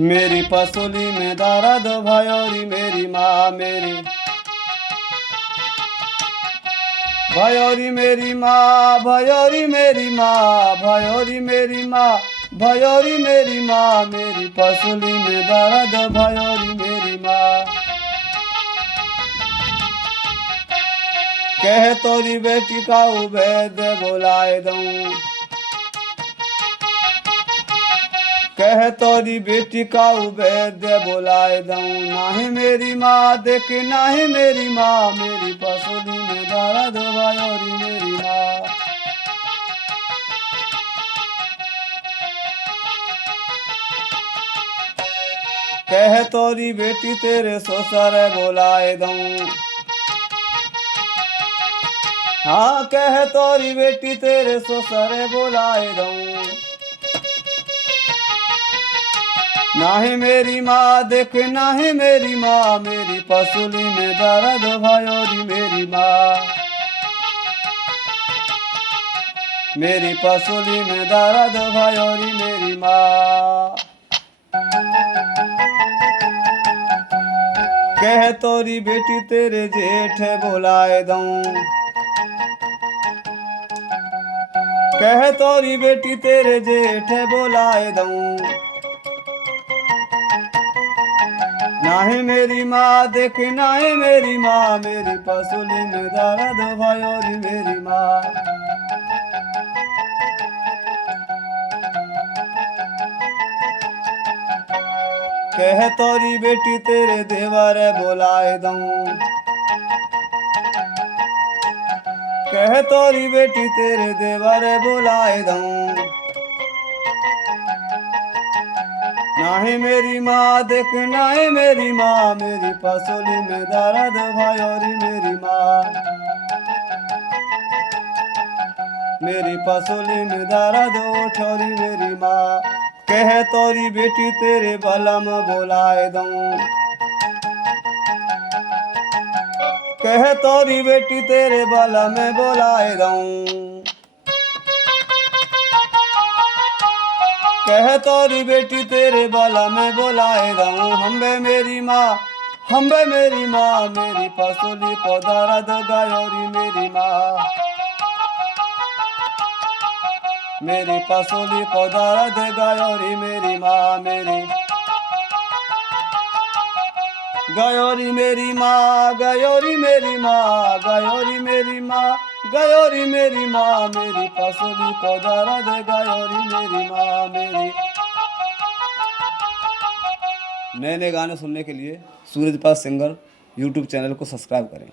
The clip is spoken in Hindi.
मेरी पसोली में दर्द भयोरी मेरी माँ मेरी, भयोरी मेरी माँ भयोरी मेरी माँ भयोरी मेरी माँ भयोरी मेरी माँ, मेरी पसोली में दर्द भयोरी मेरी माँ। कह तोरी बेटी का वैद्य बुलाए दूं, कह तोरी बेटी का वैद्य बुलाए दूं, नाही मेरी माँ देख नाही मेरी माँ, मेरी पसोली में दर्द भयोरी मेरी माँ। कह तोरी बेटी तेरे ससुर बुलाए दूं, हाँ कह तोरी बेटी तेरे ससुर बुलाए दूं, नाही मेरी माँ देख नाही मेरी माँ, मेरी पसोली में दर्द भयोरी मेरी माँ, मेरी पसोली में दर्द भयोरी मेरी माँ। कह तोरी बेटी तेरे जेठ बुलाए दूं, कह तोरी बेटी तेरे जेठ बुलाए दूं, नाही मेरी माँ देख नाही मेरी माँ, मेरी पसोली में दर्द भयोरी मेरी माँ। कह तोरी बेटी तेरे देवर बुलाए दूं, कह तोरी बेटी तेरे देवर बुलाए दूं, नाही मेरी माँ देख नाही मेरी माँ, मेरी पसोली में दर्द भयोरी मेरी माँ, मेरी पसोली में दर्द उठोरी मेरी माँ। कह तोरी बेटी तेरे बलम बुलाए दूं, कह तोरी बेटी तेरे बलम बुलाए दूं, कह तोरी बेटी तेरे बाला में बुलाए दूं, हम्बे मेरी माँ हम्बे मेरी माँ, मेरी पसोली को दर्द गयोरी मेरी माँ, मेरी पसोली को दर्द गयोरी मेरी माँ, मेरी गयोरी मेरी माँ गयोरी मेरी माँ गयोरी मेरी माँ गयोरी मेरी माँ, मेरी पसोली को दर्द गयोरी मेरी माँ, मेरी। नए नए गाने सुनने के लिए सूरजपाल सिंगर यूट्यूब चैनल को सब्सक्राइब करें।